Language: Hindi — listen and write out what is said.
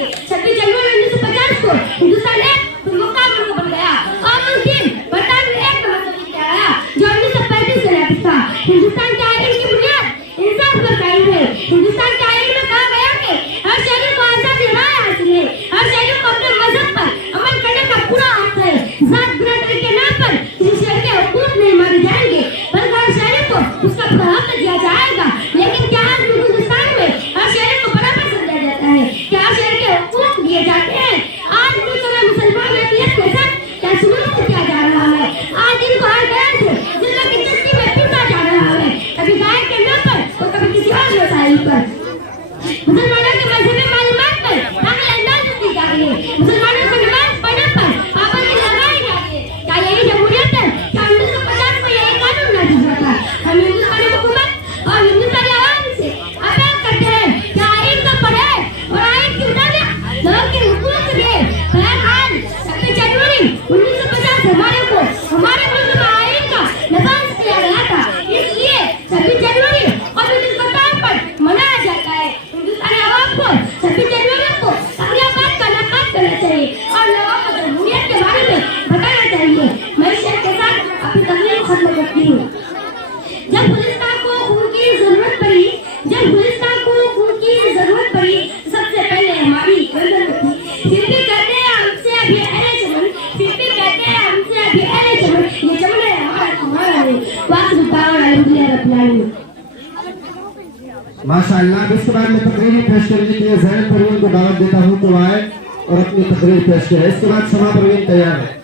चाहिए। 26 जनवरी 1950 को हिंदुस्तान एक मुकाम बन गया और उस दिन बरतानवी एक मसला क्या आया जो 1935 से लागू था। हिंदुस्तान के आइन की बुनियाद इंसाफ पर कायम है। हिंदुस्तान के आइन में कहा गया कि हर शहरी को आजादी राय हासिल है, हर शहरी को अपने मजहब पर अमल करने का पूरा हक है। जात बिरादरी के नाम पर किसी शहर के हुकूक नहीं मारे जाएंगे, बल्कि हर शहरी को उसका पूरा हक दिया जाएगा। लेकिन क्या आज हिंदुस्तान में हर शहरी को बराबर समझा जाता है? क्या हर शहर के हुकूक दिए जाते हैं? आज मुल्क में मुसलमान अक़लियत के साथ क्या सलूक किया जा रहा है? आज इनको हर तरह से जिंदा की चस्ती में पीटा जा रहा है, कभी गाय के नाम पर और कभी किसी और मसाइल पर। मुसलमानों के मजहबी मालूमात पर अंदाज़ की जा रही है। मुसलमानों को नमाज पढ़ने पर पाबंदी लगाई जा रही है। क्या यही जमहूरियत है? क्या 1950 में यही कानून नाज़िल हुआ था? हम हिंदुस्तानी हुकूमत और हिंदुस्तानी आवाम से अपील करते हैं कि आइन को पढ़े और आइन के मुताबिक लोगों के हुकूक दे। बहरहाल 26 जनवरी 1950 हमारे मुल्क में आइन का नफाज किया गया था, इसलिए 26 जनवरी कौमी दिन के तौर पर मनाया जाता है। हिंदुस्तानी आवाम को 26 जनवरी को तक़रीबात का इनेकाद करना चाहिए और लोगों को जमहूरियत के बारे में बताना चाहिए। मैं शेर के साथ अपनी तकरीर खत्म करती हूँ। जब गुलिस्तान को खून की जरूरत पड़ी, सबसे पहले हमारी गर्दन उठी। फिर भी कहते हैं हमसे अभी अहले चमन, ये चमन है हमारा तुम्हारा है। वाक़िफ़ दावा अल्हम्दुलिल्लाह रब्बिल आलमीन। माशाअल्लाह। इसके बाद मैं तकरीर पेश करने के लिए ज़ैनब परवीन को दावत देता हूँ तो आए और अपनी तकरीर पेश करें। इसके बाद शमा परवीन तैयार है।